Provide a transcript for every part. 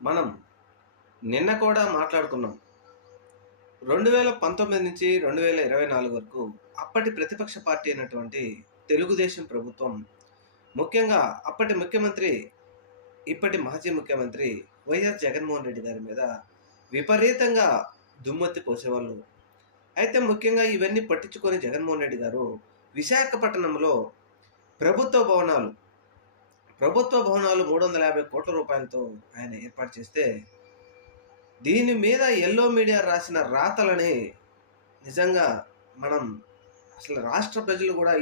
మనం నిన్న కూడా మాట్లాడుకున్నాం. 2019 నుంచి 2024 వరకు అప్పటి ప్రతిపక్ష పార్టీ అయినటువంటి తెలుగుదేశం ప్రభుత్వం, ముఖ్యంగా అప్పటి ముఖ్యమంత్రి, ఇప్పటి మాజీ ముఖ్యమంత్రి వైఎస్ జగన్మోహన్ రెడ్డి గారి మీద విపరీతంగా దుమ్మెత్తి పోసేవాళ్ళు. అయితే ముఖ్యంగా ఇవన్నీ పట్టించుకొని జగన్మోహన్ రెడ్డి గారు విశాఖపట్నంలో ప్రభుత్వ భవనాలు, ప్రభుత్వ భవనాలు 350 కోట్ల రూపాయలతో ఆయన ఏర్పాటు చేస్తే, దీని మీద యెల్లో మీడియా రాసిన రాతలని నిజంగా మనం అసలు రాష్ట్ర ప్రజలు కూడా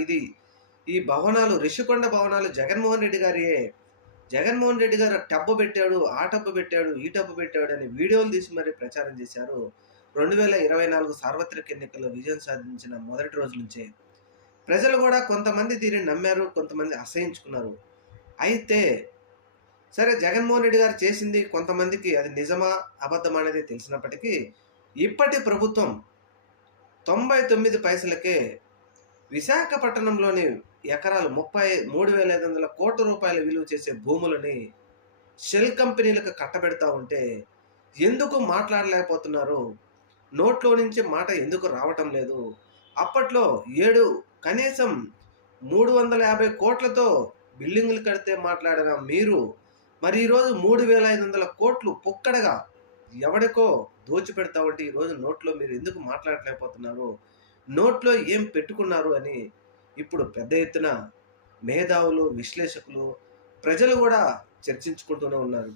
ఈ భవనాలు, రిషికొండ భవనాలు జగన్మోహన్ రెడ్డి గారియే. జగన్మోహన్ రెడ్డి గారు టబ్బు పెట్టాడు, ఆ టబ్బు పెట్టాడు, ఈ టబ్బు పెట్టాడు అని వీడియోలు తీసి మరీ ప్రచారం చేశారు. 2024 సార్వత్రిక ఎన్నికల్లో విజయం సాధించిన మొదటి రోజు నుంచే. ప్రజలు కూడా కొంతమంది దీనిని నమ్మారు, కొంతమంది అసహించుకున్నారు. అయితే సరే, జగన్మోహన్ రెడ్డి గారు చేసింది కొంతమందికి అది నిజమా అబద్ధమా అనేది తెలిసినప్పటికీ, ఇప్పటి ప్రభుత్వం 99 పైసలకే విశాఖపట్నంలోని ఎకరాలు 33,500 కోట్ల రూపాయలు విలువ చేసే భూములని షెల్ కంపెనీలకు కట్టబెడతా ఉంటే ఎందుకు మాట్లాడలేకపోతున్నారు? నోట్లో నుంచి మాట ఎందుకు రావటం లేదు? అప్పట్లో కనీసం 350 కోట్లతో బిల్డింగులు కడితే మాట్లాడిన మీరు, మరి ఈరోజు 3,500 కోట్లు పుక్కడగా ఎవడికో దోచిపెడతా ఉంటే ఈరోజు నోట్లో మీరు ఎందుకు మాట్లాడలేకపోతున్నారు? నోట్లో ఏం పెట్టుకున్నారు అని ఇప్పుడు పెద్ద ఎత్తున మేధావులు, విశ్లేషకులు, ప్రజలు కూడా చర్చించుకుంటూనే ఉన్నారు.